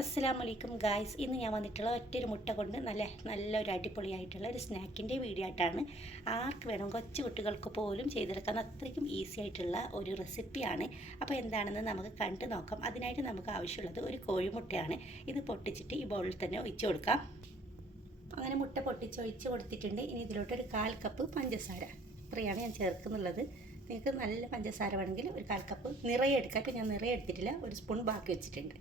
അസ്സലാമു അലൈക്കും ഗായ്സ്. ഇന്ന് ഞാൻ വന്നിട്ടുള്ള ഒറ്റൊരു മുട്ട കൊണ്ട് നല്ലൊരു അടിപൊളിയായിട്ടുള്ള ഒരു സ്നാക്കിൻ്റെ വീഡിയോ ആയിട്ടാണ്. ആർക്ക് വേണം, കൊച്ചു കുട്ടികൾക്ക് പോലും ചെയ്തെടുക്കാൻ അത്രയ്ക്കും ഈസി ആയിട്ടുള്ള ഒരു റെസിപ്പിയാണ്. അപ്പോൾ എന്താണെന്ന് നമുക്ക് കണ്ടു നോക്കാം. അതിനായിട്ട് നമുക്ക് ആവശ്യമുള്ളത് ഒരു കോഴിമുട്ടയാണ്. ഇത് പൊട്ടിച്ചിട്ട് ഈ ബൗളിൽ തന്നെ ഒഴിച്ചു കൊടുക്കാം. അങ്ങനെ മുട്ട പൊട്ടിച്ച് ഒഴിച്ച് കൊടുത്തിട്ടുണ്ട്. ഇനി ഇതിലോട്ടൊരു 1/4 കപ്പ് പഞ്ചസാര, ഇത്രയാണ് ഞാൻ ചേർക്കുന്നുള്ളത്. നിങ്ങൾക്ക് നല്ല പഞ്ചസാര വേണമെങ്കിൽ ഒരു 1/4 കപ്പ് നിറയെ എടുക്കാം. ഇപ്പോൾ ഞാൻ നിറയെ എടുത്തിട്ടില്ല, ഒരു സ്പൂൺ ബാക്കി വെച്ചിട്ടുണ്ട്.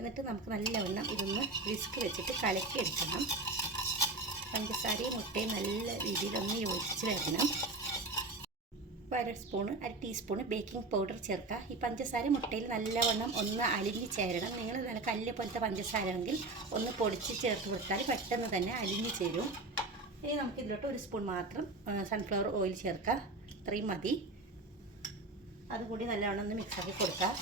എന്നിട്ട് നമുക്ക് നല്ലവണ്ണം ഇതൊന്ന് വിസ്ക് വെച്ചിട്ട് കലക്കി എടുക്കണം. പഞ്ചസാരയും മുട്ടയും നല്ല രീതിയിലൊന്ന് യോജിച്ച് വരണം. 1 സ്പൂണ് 1 ടീസ്പൂണ് ബേക്കിംഗ് പൗഡർ ചേർക്കുക. ഈ പഞ്ചസാര മുട്ടയിൽ നല്ലവണ്ണം ഒന്ന് അലിഞ്ഞ് ചേരണം. നിങ്ങൾ നല്ല കല്ല് പോലത്തെ പഞ്ചസാര ആണെങ്കിൽ ഒന്ന് പൊടിച്ച് ചേർത്ത് കൊടുത്താൽ പെട്ടെന്ന് തന്നെ അലിഞ്ഞ് ചേരും. ഇനി നമുക്കിതിലോട്ട് 1 സ്പൂൺ മാത്രം സൺഫ്ലവർ ഓയിൽ ചേർക്കുക. ഇത്രയും മതി. അതുകൂടി നല്ലവണ്ണം ഒന്ന് മിക്സാക്കി കൊടുക്കുക.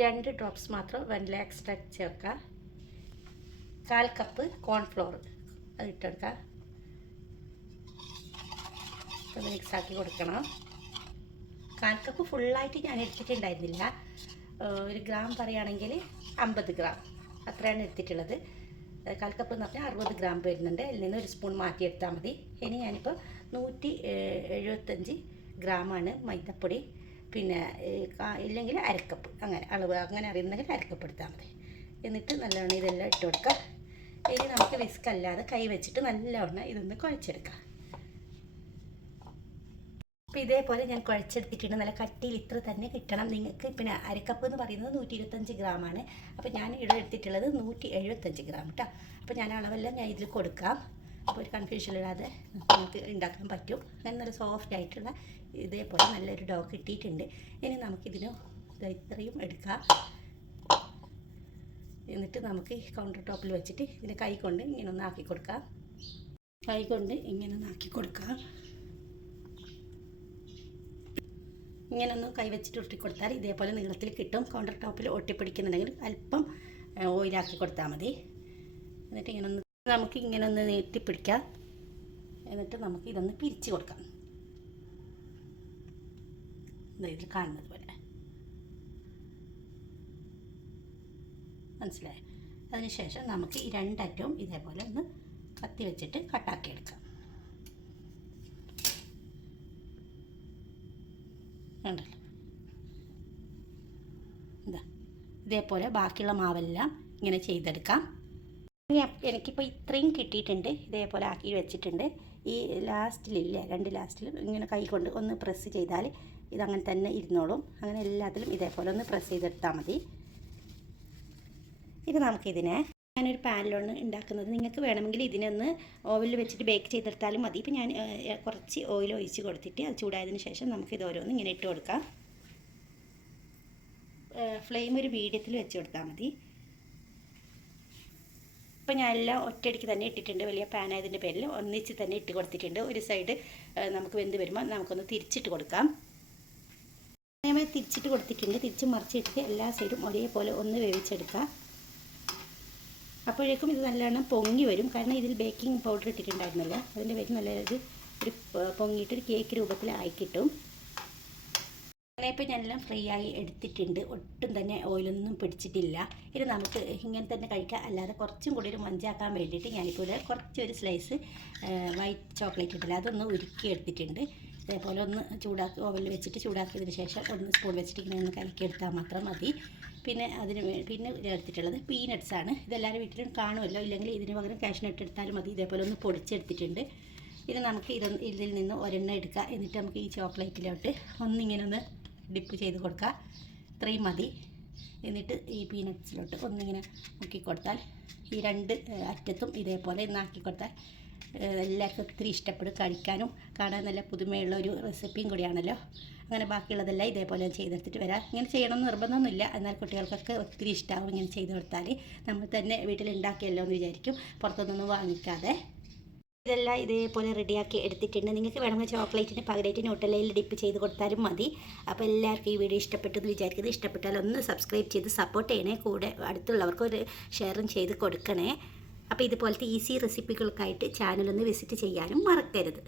2 ഡ്രോപ്സ് മാത്രം വെനില എക്സ്ട്രാക്ട് ചേർക്കുക. 1/4 കപ്പ് കോൺഫ്ലോർ അത് ഇട്ടെടുക്കുക. ഒന്ന് മിക്സാക്കി കൊടുക്കണം. 1/4 കപ്പ് ഫുള്ളായിട്ട് ഞാൻ എടുത്തിട്ടുണ്ടായിരുന്നില്ല. 1 ഗ്രാം പറയുകയാണെങ്കിൽ 50 ഗ്രാം അത്രയാണ് എടുത്തിട്ടുള്ളത്. 1/4 കപ്പ് എന്ന് പറഞ്ഞാൽ 60 ഗ്രാം വരുന്നുണ്ട്. അതിൽ നിന്ന് 1 സ്പൂൺ മാറ്റിയെടുത്താൽ മതി. ഇനി ഞാനിപ്പോൾ 175 ഗ്രാമാണ് മൈദപ്പൊടി. പിന്നെ ഇല്ലെങ്കിൽ 1/2 കപ്പ്, അങ്ങനെ അളവ് അങ്ങനെ അറിയുന്നെങ്കിൽ 1/2 കപ്പ് എടുത്താൽ മതി. എന്നിട്ട് നല്ലവണ്ണം ഇതെല്ലാം ഇട്ട് കൊടുക്കുക. ഇനി നമുക്ക് വിസ്ക് അല്ലാതെ കൈ വെച്ചിട്ട് നല്ലവണ്ണം ഇതൊന്ന് കുഴച്ചെടുക്കാം. അപ്പോൾ ഇതേപോലെ ഞാൻ കുഴച്ചെടുത്തിട്ടുണ്ട്. നല്ല കട്ടിയിൽ ഇത്ര തന്നെ കിട്ടണം നിങ്ങൾക്ക്. പിന്നെ 1/2 കപ്പ് എന്ന് പറയുന്നത് 125 ഗ്രാമാണ്. അപ്പോൾ ഞാൻ ഇവിടെ എടുത്തിട്ടുള്ളത് 175 ഗ്രാം കേട്ടോ. അപ്പോൾ ഞാൻ അളവെല്ലാം ഞാൻ ഇതിൽ കൊടുക്കാം. അപ്പോൾ ഒരു കൺഫ്യൂഷൻ ഇല്ലാതെ നമുക്ക് ഉണ്ടാക്കാൻ പറ്റും. അങ്ങനെ നല്ല സോഫ്റ്റ് ആയിട്ടുള്ള ഇതേപോലെ നല്ലൊരു ഡോ കിട്ടിയിട്ടുണ്ട്. ഇനി നമുക്കിതിന് ഇത്രയും എടുക്കാം. എന്നിട്ട് നമുക്ക് കൗണ്ടർ ടോപ്പിൽ വെച്ചിട്ട് ഇതിനെ കൈ കൊണ്ട് ഇങ്ങനെ ഒന്ന് ആക്കി കൊടുക്കാം. കൈ കൊണ്ട് ഇങ്ങനെ ഒന്ന് ആക്കി കൊടുക്കാം. ഇങ്ങനെ ഒന്ന് കൈ വെച്ചിട്ട് ഉരുട്ടി കൊടുത്താൽ ഇതേപോലെ നീളത്തിൽ കിട്ടും. കൗണ്ടർ ടോപ്പിൽ ഒട്ടിപ്പിടിക്കുന്നുണ്ടെങ്കിൽ അല്പം ഓയിലാക്കി കൊടുത്താൽ മതി. എന്നിട്ട് നമുക്ക് ഇങ്ങനെ ഒന്ന് നീട്ടിപ്പിടിക്കാം. എന്നിട്ട് നമുക്ക് ഇതൊന്ന് പിരിച്ച് കൊടുക്കാം. ഇതിൽ കാണുന്നത് പോലെ മനസ്സിലായി. അതിനുശേഷം നമുക്ക് ഈ 2 അറ്റവും ഇതേപോലെ ഒന്ന് കത്തി വെച്ചിട്ട് കട്ടാക്കി എടുക്കാം. ഉണ്ടല്ലോ, ഇതേപോലെ ബാക്കിയുള്ള മാവെല്ലാം ഇങ്ങനെ ചെയ്തെടുക്കാം. എനിക്കിപ്പോൾ ഇത്രയും കിട്ടിയിട്ടുണ്ട്. ഇതേപോലെ ആക്കി വെച്ചിട്ടുണ്ട്. ഈ ലാസ്റ്റിലില്ലേ, 2 ലാസ്റ്റിലും ഇങ്ങനെ കൈ കൊണ്ട് ഒന്ന് പ്രസ് ചെയ്താൽ ഇതങ്ങനെ തന്നെ ഇരുന്നോളും. അങ്ങനെ എല്ലാത്തിലും ഇതേപോലെ ഒന്ന് പ്രസ് ചെയ്തെടുത്താൽ മതി. ഇത് നമുക്കിതിനെ ഞാനൊരു പാനിലാണ് ഉണ്ടാക്കുന്നത്. നിങ്ങൾക്ക് വേണമെങ്കിൽ ഇതിനൊന്ന് ഓവനിൽ വെച്ചിട്ട് ബേക്ക് ചെയ്തെടുത്താലും മതി. ഇപ്പോൾ ഞാൻ കുറച്ച് ഓയിൽ ഒഴിച്ച് കൊടുത്തിട്ട് അത് ചൂടായതിന് ശേഷം നമുക്കിത് ഓരോന്ന് ഇങ്ങനെ ഇട്ട് കൊടുക്കാം. ഫ്ലെയിം ഒരു മീഡിയത്തിൽ വെച്ച് കൊടുത്താൽ മതി. ഇപ്പോൾ ഞാൻ എല്ലാം ഒറ്റയടിക്ക് തന്നെ ഇട്ടിട്ടുണ്ട്. വലിയ പാനായതിൻ്റെ പേരിൽ ഒന്നിച്ച് തന്നെ ഇട്ട് കൊടുത്തിട്ടുണ്ട്. ഒരു സൈഡ് നമുക്ക് വെന്ത് വരുമ്പോൾ നമുക്കൊന്ന് തിരിച്ചിട്ട് കൊടുക്കാം. അങ്ങനെ തിരിച്ചിട്ട് കൊടുത്തിട്ടുണ്ട്. തിരിച്ച് മറിച്ചിട്ട് എല്ലാ സൈഡും ഒരേപോലെ ഒന്ന് വേവിച്ചെടുക്കാം. അപ്പോഴേക്കും ഇത് നല്ലവണ്ണം പൊങ്ങി വരും. കാരണം ഇതിൽ ബേക്കിംഗ് പൗഡർ ഇട്ടിട്ടുണ്ടായിരുന്നല്ലോ, അതിൻ്റെ പേരിൽ നല്ലൊരു പൊങ്ങിയിട്ടൊരു കേക്ക് രൂപത്തിലായി കിട്ടും. അങ്ങനെ ഇപ്പോൾ ഞാനെല്ലാം ഫ്രൈ ആയി എടുത്തിട്ടുണ്ട്. ഒട്ടും തന്നെ ഓയിലൊന്നും പിടിച്ചിട്ടില്ല. ഇത് നമുക്ക് ഇങ്ങനെ തന്നെ കഴിക്കാം. അല്ലാതെ കുറച്ചും കൂടി ഒരു മഞ്ചാക്കാൻ വേണ്ടിയിട്ട് ഞാനിപ്പോൾ ഇവിടെ കുറച്ചൊരു സ്ലൈസ് വൈറ്റ് ചോക്ലേറ്റ് ഇട്ടില്ല, അതൊന്ന് ഉരുക്കി എടുത്തിട്ടുണ്ട്. അതേപോലെ ഒന്ന് ചൂടാക്കി ഓവനിൽ വെച്ചിട്ട് ചൂടാക്കിയതിന് ശേഷം 1 സ്പൂൺ വെച്ചിട്ട് ഇങ്ങനെ ഒന്ന് കലക്കിയെടുത്താൽ മാത്രം മതി. പിന്നെ പിന്നെ എടുത്തിട്ടുള്ളത് പീനട്ട്സാണ്. ഇതെല്ലാവരും വീട്ടിലും കാണുമല്ലോ, ഇല്ലെങ്കിൽ ഇതിന് പകരം കാഷ്നട്ട് എടുത്താലും മതി. ഇതേപോലെ ഒന്ന് പൊടിച്ചെടുത്തിട്ടുണ്ട്. ഇത് നമുക്ക് ഇതിൽ നിന്ന് ഒരെണ്ണം എടുക്കുക. എന്നിട്ട് നമുക്ക് ഈ ചോക്ലേറ്റിലോട്ട് ഒന്നിങ്ങനെ ഒന്ന് ഡിപ്പ് ചെയ്ത് കൊടുക്കുക. ഇത്രയും മതി. എന്നിട്ട് ഈ പീനട്ട്സിലോട്ട് ഒന്നിങ്ങനെ മുക്കി കൊടുത്താൽ ഈ 2 അറ്റത്തും ഇതേപോലെ ഒന്നാക്കി കൊടുത്താൽ എല്ലാവർക്കും ഒത്തിരി ഇഷ്ടപ്പെടും. കഴിക്കാനും കാണാൻ നല്ല പുതുമയുള്ള ഒരു റെസിപ്പിയും കൂടിയാണല്ലോ. അങ്ങനെ ബാക്കിയുള്ളതെല്ലാം ഇതേപോലെ ചെയ്തെടുത്തിട്ട് വരാം. ഇങ്ങനെ ചെയ്യണമെന്ന് നിർബന്ധമൊന്നുമില്ല. എന്നാൽ കുട്ടികൾക്കൊക്കെ ഒത്തിരി ഇഷ്ടമാവും ഇങ്ങനെ ചെയ്ത് കൊടുത്താൽ. നമ്മൾ തന്നെ വീട്ടിലുണ്ടാക്കിയല്ലോ എന്ന് വിചാരിക്കും, പുറത്തുനിന്നൊന്നും വാങ്ങിക്കാതെ. ഇതെല്ലാം ഇതേപോലെ റെഡിയാക്കി എടുത്തിട്ടുണ്ട്. നിങ്ങൾക്ക് വേണമെങ്കിൽ ചോക്ലേറ്റിന് പകരമായിട്ട് ന്യൂട്ടെല്ലയിൽ ഡിപ്പ് ചെയ്ത് കൊടുത്താലും മതി. അപ്പോൾ എല്ലാവർക്കും ഈ വീഡിയോ ഇഷ്ടപ്പെട്ടെന്ന് വിചാരിക്കുന്നത്. ഇഷ്ടപ്പെട്ടാൽ ഒന്ന് സബ്സ്ക്രൈബ് ചെയ്ത് സപ്പോർട്ട് ചെയ്യണേ. കൂടെ അടുത്തുള്ളവർക്ക് ഒരു ഷെയറും ചെയ്ത് കൊടുക്കണേ. അപ്പോൾ ഇതുപോലത്തെ ഈസി റെസിപ്പികൾക്കായിട്ട് ചാനലൊന്ന് വിസിറ്റ് ചെയ്യാനും മറക്കരുത്.